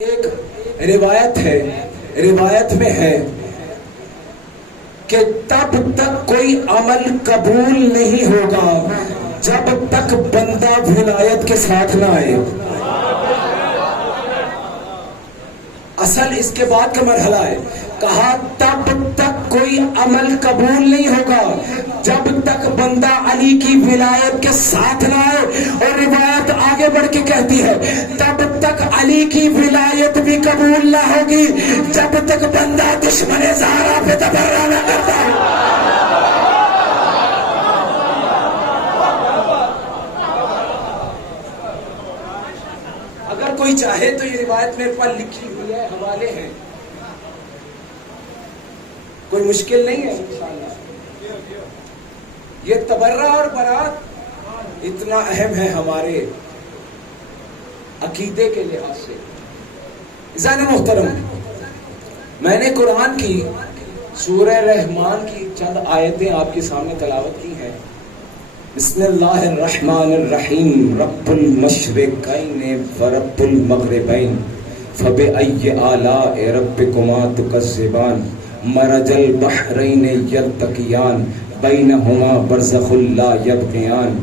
ایک روایت ہے، روایت میں ہے کہ تب تک کوئی عمل قبول نہیں ہوگا جب تک بندہ ولایت کے ساتھ نہ آئے۔ اصل اس کے بعد کا مرحلہ ہے، کہا تب تک کوئی عمل قبول نہیں ہوگا جب تک بندہ علی کی ولایت کے ساتھ نہ آئے۔ اور روایت آگے بڑھ کے کہتی ہے تب تک علی کی ولایت بھی قبول نہ ہوگی جب تک بندہ دشمن زہرا پہ تبرہ نہ کرتا ہے۔ اگر کوئی چاہے تو یہ روایت میرے پاس لکھی ہوئی ہے، حوالے ہیں، کوئی مشکل نہیں ہے انشاءاللہ۔ یہ تبرہ اور برات اتنا اہم ہے ہمارے عقیدے کے لحاظ سے۔ عزیزان محترم، میں نے قرآن کی سورہ رحمان کی چند آیتیں آپ کے سامنے تلاوت کی ہیں۔ بسم اللہ الرحمن الرحیم، رب المشرقین ورب المغربین فبأی آلاء ربکما تکذبان مرج البحرین یلتقیان بینہما برزخ لا یبغیان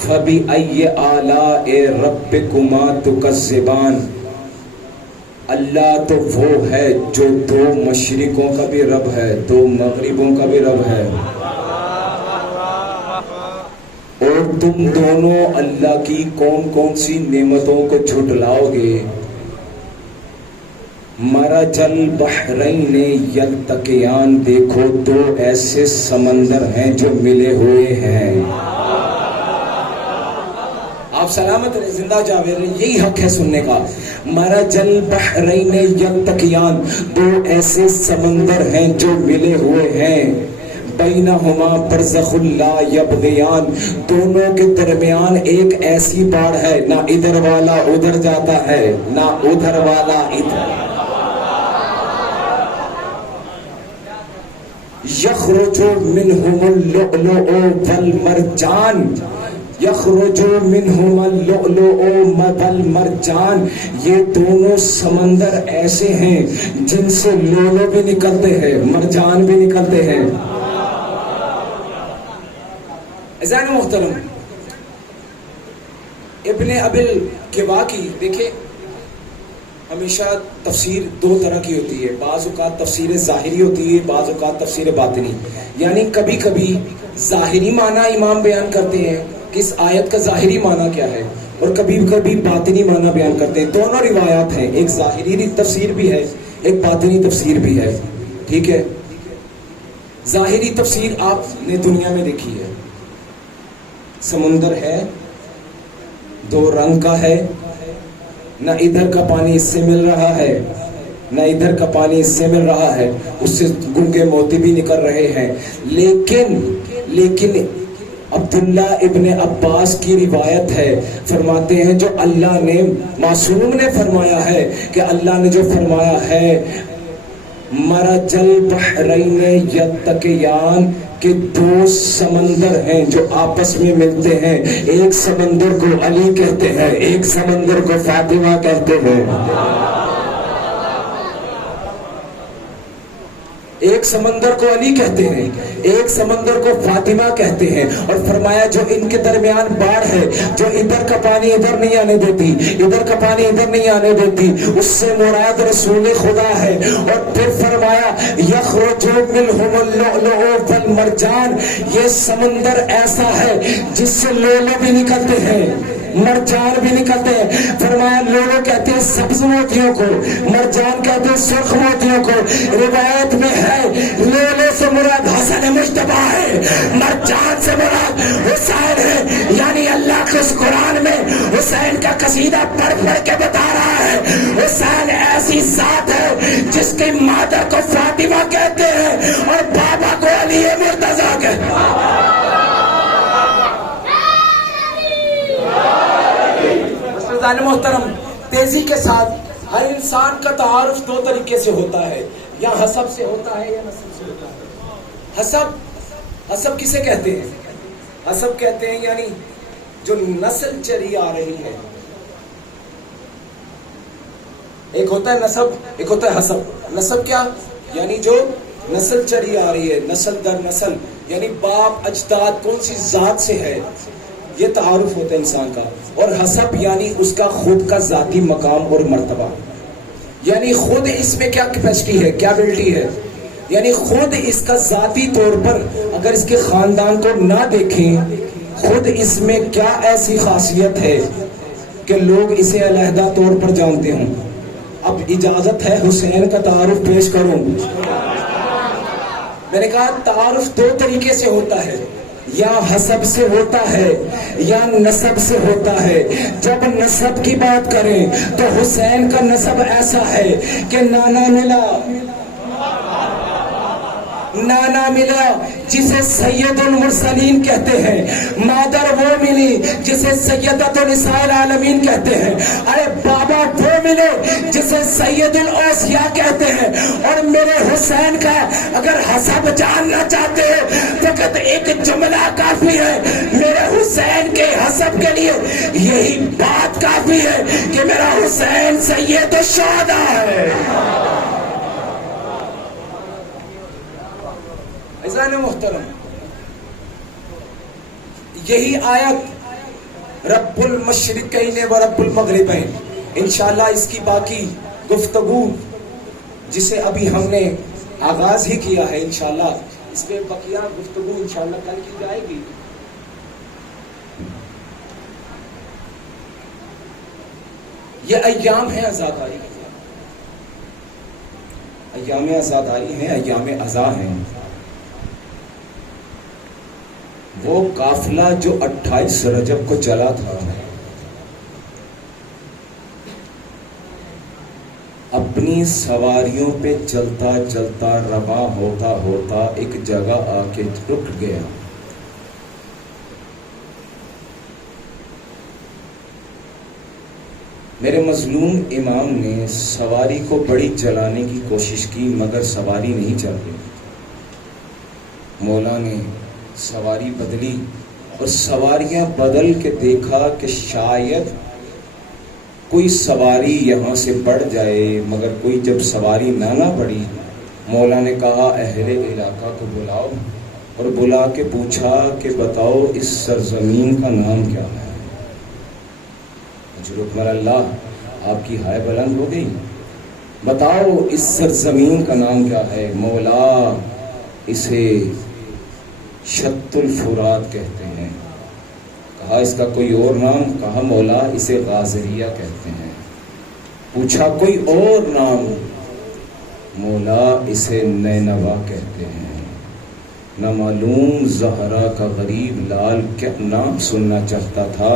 فبأی آلاء ربکما تکذبان۔ اللہ تو وہ ہے جو دو مشرقوں کا بھی رب ہے، دو مغربوں کا بھی رب ہے، اور تم دونوں اللہ کی کون کون سی نعمتوں کو جھٹلاؤ گے۔ مرج البحرین یلتقیان، دیکھو دو ایسے سمندر ہیں جو ملے ہوئے ہیں۔ آپ سلامت رہے، زندہ جاوید رہے، یہی حق ہے سننے کا۔ مرج البحرین یلتقیان، دو ایسے سمندر ہیں جو ملے ہوئے ہیں۔ بینہما برزخ لا یبغیان، دونوں کے درمیان ایک ایسی باڑ ہے، نہ ادھر والا ادھر جاتا ہے نہ ادھر والا ادھر۔ یخرج منہما اللؤلؤ والمرجان، یخرج منہما اللؤلؤ والمرجان، یہ دونوں سمندر ایسے ہیں جن سے لؤلؤ بھی نکلتے ہیں، مرجان بھی نکلتے ہیں۔ عزیزان محترم، ابن ابل کوا کی دیکھیں، ہمیشہ تفسیر دو طرح کی ہوتی ہے، بعض اوقات تفسیر ظاہری ہوتی ہے، بعض اوقات تفسیر باطنی، یعنی کبھی کبھی ظاہری معنی امام بیان کرتے ہیں کہ اس آیت کا ظاہری معنی کیا ہے، اور کبھی کبھی باطنی معنی بیان کرتے ہیں۔ دونوں روایات ہیں، ایک ظاہری تفسیر بھی ہے، ایک باطنی تفسیر بھی ہے، ٹھیک ہے۔ ظاہری تفسیر آپ نے دنیا میں دیکھی ہے، سمندر ہے، دو رنگ کا ہے، نہ ادھر کا پانی اس سے مل رہا ہے نہ ادھر کا پانی اس سے مل رہا ہے، اس سے گنگے موتی بھی نکل رہے ہیں، لیکن عبداللہ ابن عباس کی روایت ہے، فرماتے ہیں جو اللہ نے، معصوم نے فرمایا ہے کہ اللہ نے جو فرمایا ہے مرج البحرین یلتقیان، کہ دو سمندر ہیں جو آپس میں ملتے ہیں، ایک سمندر کو علی کہتے ہیں، ایک سمندر کو فاطمہ کہتے ہیں، ایک سمندر کو علی کہتے ہیں، ایک سمندر کو فاطمہ کہتے ہیں۔ اور فرمایا جو ان کے درمیان باڑ ہے، جو ادھر کا پانی ادھر نہیں آنے دیتی، ادھر کا پانی ادھر نہیں آنے دیتی، اس سے مراد رسول خدا ہے۔ اور پھر فرمایا یخرج منہما اللؤلؤ والمرجان، یہ سمندر ایسا ہے جس سے لؤلؤ بھی نکلتے ہیں، مرجان بھی نکلتے ہیں۔ فرمایا لؤلؤ کہتے ہیں سبز موتیوں کو، مرجان کہتے ہیں سرخ موتیوں کو۔ روایت میں ہے لؤلؤ سے مراد حسن مجتبی ہے، مرجان سے مراد حسین ہے، یعنی اللہ کے اس قرآن میں حسین کا قصیدہ پڑھ پڑھ کے بتا رہا ہے حسین ایسی ذات ہے جس کی مادر کو فاطمہ کہتے ہیں اور بابا کو علی مرتضیٰ کہتے ہیں۔ محترم، تیزی کے ساتھ ہر انسان کا تعارف دو طریقے سے ہوتا ہے، یا حسب سے ہوتا ہے یا نسب سے ہوتا ہے۔ حسب کسے کہتے ہیں؟ حسب کہتے ہیں یعنی جو نسل چلی آ رہی ہے، ایک ہوتا ہے نسب، ایک ہوتا ہے حسب۔ نسب کیا؟ یعنی جو نسل چلی آ رہی ہے، نسل در نسل، یعنی باپ اجداد کون سی ذات سے ہے، یہ تعارف ہوتا ہے انسان کا۔ اور حسب یعنی اس کا خود کا ذاتی مقام اور مرتبہ، یعنی خود اس میں کیا کیپیسٹی ہے، کیا ابلٹی ہے، یعنی خود اس کا ذاتی طور پر اگر اس کے خاندان کو نہ دیکھیں، خود اس میں کیا ایسی خاصیت ہے کہ لوگ اسے علیحدہ طور پر جانتے ہوں۔ اب اجازت ہے حسین کا تعارف پیش کروں۔ میں نے کہا تعارف دو طریقے سے ہوتا ہے، یا حسب سے ہوتا ہے یا نسب سے ہوتا ہے۔ جب نسب کی بات کریں تو حسین کا نسب ایسا ہے کہ نانا ملا جسے سید المرسلین کہتے ہیں، مادر وہ ملی جسے سیدۃ النساء العالمین کہتے ہیں، ارے بابا وہ ملے جسے سید الاوصیاء کہتے ہیں۔ اور میرے حسین کا اگر حسب جاننا چاہتے ہیں فقط ایک جملہ کافی ہے، میرے حسین کے حسب کے لیے یہی بات کافی ہے کہ میرا حسین سید الشہداء ہے۔ عزیزان محترم، یہی آیت رب المشرقین و رب المغربین، انشاءاللہ اس کی باقی گفتگو جسے ابھی ہم نے آغاز ہی کیا ہے، انشاءاللہ اس پہ بقیہ گفتگو انشاءاللہ کل کی جائے گی۔ یہ ایام ہیں آزاداری، ایام آزاداری ہیں، ایام عزا ہیں۔ وہ قافلہ جو 28 رجب کو چلا تھا، اپنی سواریوں پہ چلتا چلتا رواں ہوتا ہوتا ایک جگہ آ کے رک گیا۔ میرے مظلوم امام نے سواری کو بڑی چلانے کی کوشش کی مگر سواری نہیں چل رہی۔ مولا نے سواری بدلی اور سواریاں بدل کے دیکھا کہ شاید کوئی سواری یہاں سے بڑھ جائے، مگر کوئی جب سواری نہ بڑھی، مولا نے کہا اہل علاقہ کو بلاؤ، اور بلا کے پوچھا کہ بتاؤ اس سرزمین کا نام کیا ہے؟ رکمر اللہ آپ کی ہائے بلند ہو گئی، بتاؤ اس سرزمین کا نام کیا ہے؟ مولا اسے شط الفرات کہتے ہیں۔ کہا اس کا کوئی اور نام؟ کہا مولا اسے غازریہ کہتے ہیں۔ پوچھا کوئی اور نام؟ مولا اسے نینوا کہتے ہیں۔ نہ معلوم زہرا کا غریب لال کیا نام سننا چاہتا تھا۔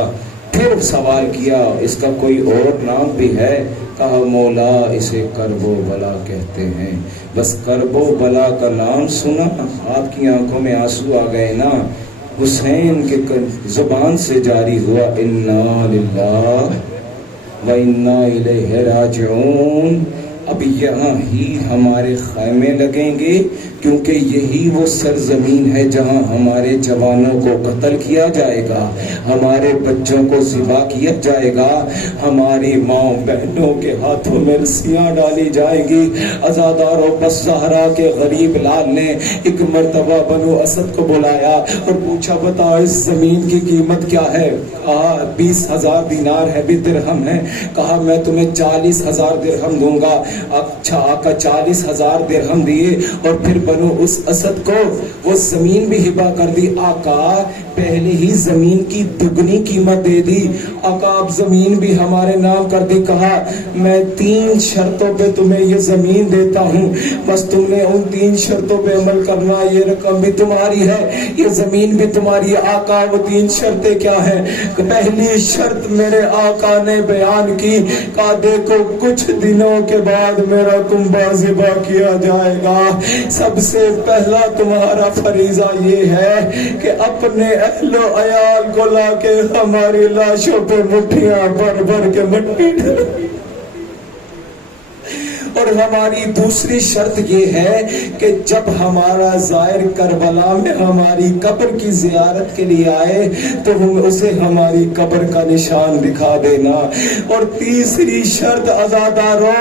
پھر سوال کیا اس کا کوئی اور نام بھی ہے؟ کہا مولا اسے کرب و بلا کہتے ہیں۔ بس کرب و بلا کا نام سنا آپ کی آنکھوں میں آنسو آ گئے نا؟ حسین کے زبان سے جاری ہوا انا للہ و انا الیہ راجعون۔ اب یہاں ہی ہمارے خیمے لگیں گے، کیونکہ یہی وہ سرزمین ہے جہاں ہمارے جوانوں کو قتل کیا جائے گا، ہمارے بچوں کو ذبح کیا جائے گا، ہماری ماں بہنوں کے ہاتھوں میں رسیاں ڈالی جائیں گی۔ عزاداروں بس زہرا کے غریب لال نے ایک مرتبہ بنو اسد کو بلایا اور پوچھا بتا اس زمین کی قیمت کیا ہے؟ کہا 20,000 دینار ہے بھی درہم ہے۔ کہا میں تمہیں 40,000 درہم دوں گا۔ اچھا آقا 40,000 درہم دیے اور پھر بنو اس اسد کو وہ زمین بھی ہبا کر دی۔ آقا پہلے ہی زمین کی دگنی قیمت دے دی، آقا اب زمین بھی ہمارے نام کر دی۔ کہا میں 3 شرطوں پہ تمہیں یہ زمین دیتا ہوں، بس تم نے ان 3 شرطوں پہ عمل کرنا، یہ رقم بھی تمہاری ہے، یہ زمین بھی تمہاری ہے۔ آقا وہ 3 شرطیں کیا ہیں؟ پہلی شرط میرے آقا نے بیان کی، کہا دیکھو کچھ دنوں کے بعد میرا کنبہ ذبح کیا جائے گا، سب سے پہلا تمہارا فریضہ یہ ہے کہ اپنے اہل و عیال کو لا کے ہماری لاشوں پہ مٹھیاں بھر بھر کے مٹی ڈالو۔ اور ہماری دوسری شرط یہ ہے کہ جب ہمارا زائر کربلا میں ہماری قبر کی زیارت کے لیے آئے تو ہم اسے ہماری قبر کا نشان دکھا دینا. اور تیسری شرط عزادارو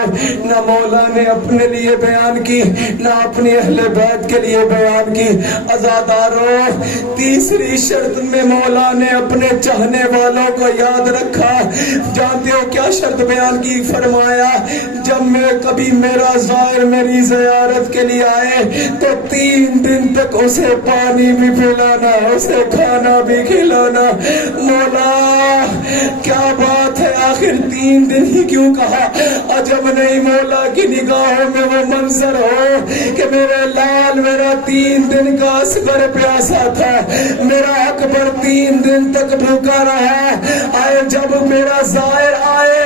نہ مولا نے اپنے لیے بیان کی نہ اپنے اہل بیت کے لیے بیان کی. عزادارو تیسری شرط میں مولا نے اپنے چاہنے والوں کو یاد رکھا. جانتے ہو کیا شرط بیان کی؟ فرمایا جب میں کبھی میرا زائر میری زیارت کے لیے آئے تو 3 دن تک اسے پانی بھی پلانا اسے کھانا بھی کھلانا. مولا کیا بات ہے آخر 3 دن ہی کیوں کہا؟ عجب نہیں مولا کی نگاہوں میں وہ منظر ہو کہ میرے لال میرا 3 دن کا اصغر پیاسا تھا میرا اکبر 3 دن تک بھوکا رہا. آئے جب میرا زائر آئے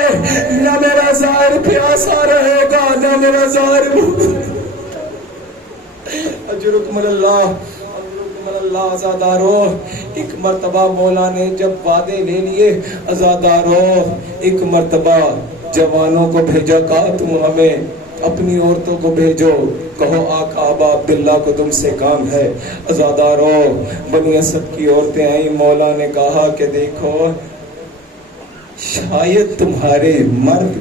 نہ میرا زائر پیاسا رہے گا نہ میرا زائر اجرکم اللہ. عزادارو ایک مرتبہ مولا نے جب وعدے لے لیے عزادارو ایک مرتبہ جوانوں کو بھیجا کہا تم ہمیں اپنی عورتوں کو بھیجو کہو آقا ابا عبداللہ کو تم سے کام ہے. عزادارو بنی اسد کی عورتیں آئیں. مولا نے کہا کہ دیکھو شاید تمہارے مرد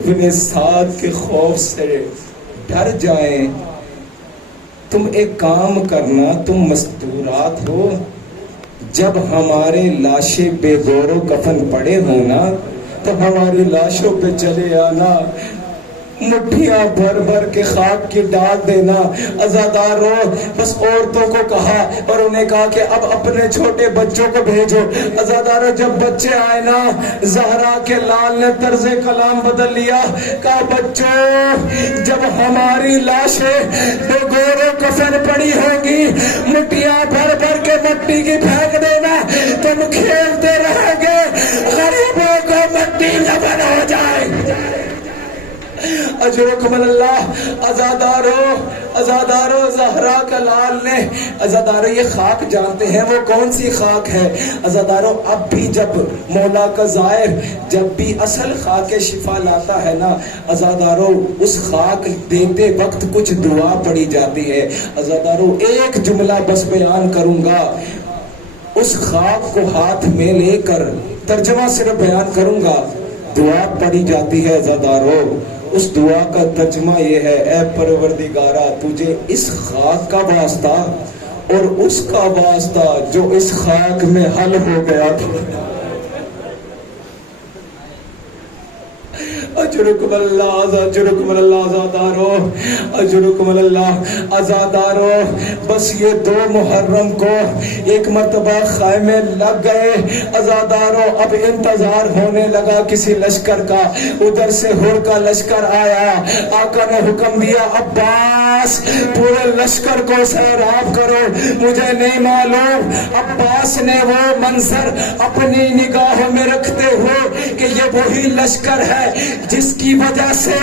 ابن سعد کے خوف سے ڈر جائیں. تم ایک کام کرنا تم مستورات ہو جب ہمارے لاشیں بے گور و کفن پڑے ہونا تو ہماری لاشوں پہ چلے آنا مٹھیاں بھر بھر کے خاک کی ڈال دینا. عزادارو بس عورتوں کو کہا اور انہیں کہا کہ اب اپنے چھوٹے بچوں کو بھیجو. عزادارو جب بچے آئے نا زہرا کے لال نے طرز کلام بدل لیا. کہا بچوں جب ہماری لاشیں بے گور و کفن پڑی ہوں گی مٹھیاں بھر بھر کے مٹی کی پھینک دینا تم کھیلتے رہیں گے غریبوں کو مٹی لبن ہو جائے. اجرکم اللہ. عزادارو زہرا کا لال نے عزادارو یہ خاک جانتے ہیں وہ کون سی خاک ہے؟ عزادارو اب بھی جب مولا کا زائر جب بھی اصل خاک شفا لاتا ہے نا عزادارو اس خاک دیتے وقت کچھ دعا پڑی جاتی ہے. عزادارو ایک جملہ بس بیان کروں گا اس خاک کو ہاتھ میں لے کر ترجمہ صرف بیان کروں گا. دعا پڑی جاتی ہے عزادارو. اس دعا کا ترجمہ یہ ہے اے پروردگارہ تجھے اس خاک کا واسطہ اور اس کا واسطہ جو اس خاک میں حل ہو گیا تھا. اجرکم اللہ. اجرکم اللہ. عزادارو اجرکم اللہ. عزادارو بس یہ 2 محرم کو ایک مرتبہ خیمے لگ گئے. عزادارو اب انتظار ہونے لگا کسی لشکر کا. ادھر سے ہر کا لشکر آیا. آقا نے حکم دیا عباس پورے لشکر کو سیراب کرو. مجھے نہیں معلوم عباس نے وہ منظر اپنی نگاہوں میں رکھتے ہوئے کہ یہ وہی لشکر ہے جس کی وجہ سے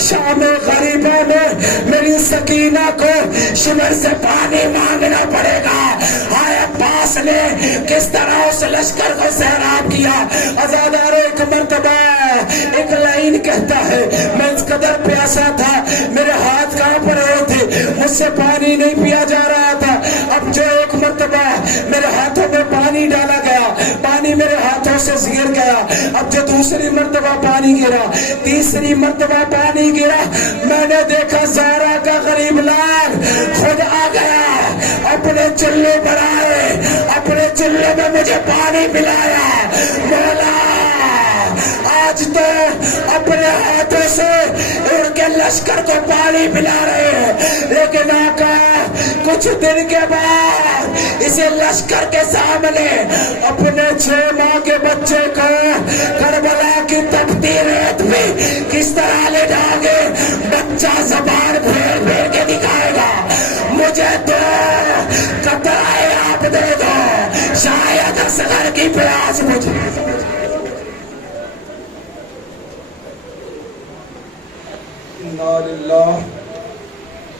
شام غریبوں میں میری سکینہ کو شمر سے پانی مانگنا پڑے گا. ہائے عباس نے کس طرح اس لشکر کو سیراب کیا. عزادارو ایک مرتبہ ایک لائن کہتا ہے میں اس قدر پیاسا تھا میرے ہاتھ کہاں پر رہے تھے مجھ سے پانی نہیں پیا جا رہا تھا. اب جو ایک مرتبہ میرے ہاتھوں میں پانی ڈالا گیا پانی میرے ہاتھوں سے گر گیا. اب جو دوسری مرتبہ پانی گرا تیسری مرتبہ پانی گرا میں نے دیکھا زہرا کا غریب لال خود آ گیا اپنے چلے پر آئے اپنے چلے میں مجھے پانی پلایا. مولا آج تو اپنے ہاتھوں سے ان کے لشکر کو پانی پلا رہے ہیں لیکن آقا کچھ دن کے بعد اسی لشکر کے سامنے اپنے 6 ماہ کے بچے کو کربلا کی تپتی ریت میں کس طرح لے جاؤ گے بچہ زبان پھیر پھیر کے دکھائے گا. مجھے 2 قطرے آپ دے دو شاید اصغر کی پیاس مجھے. انا للہ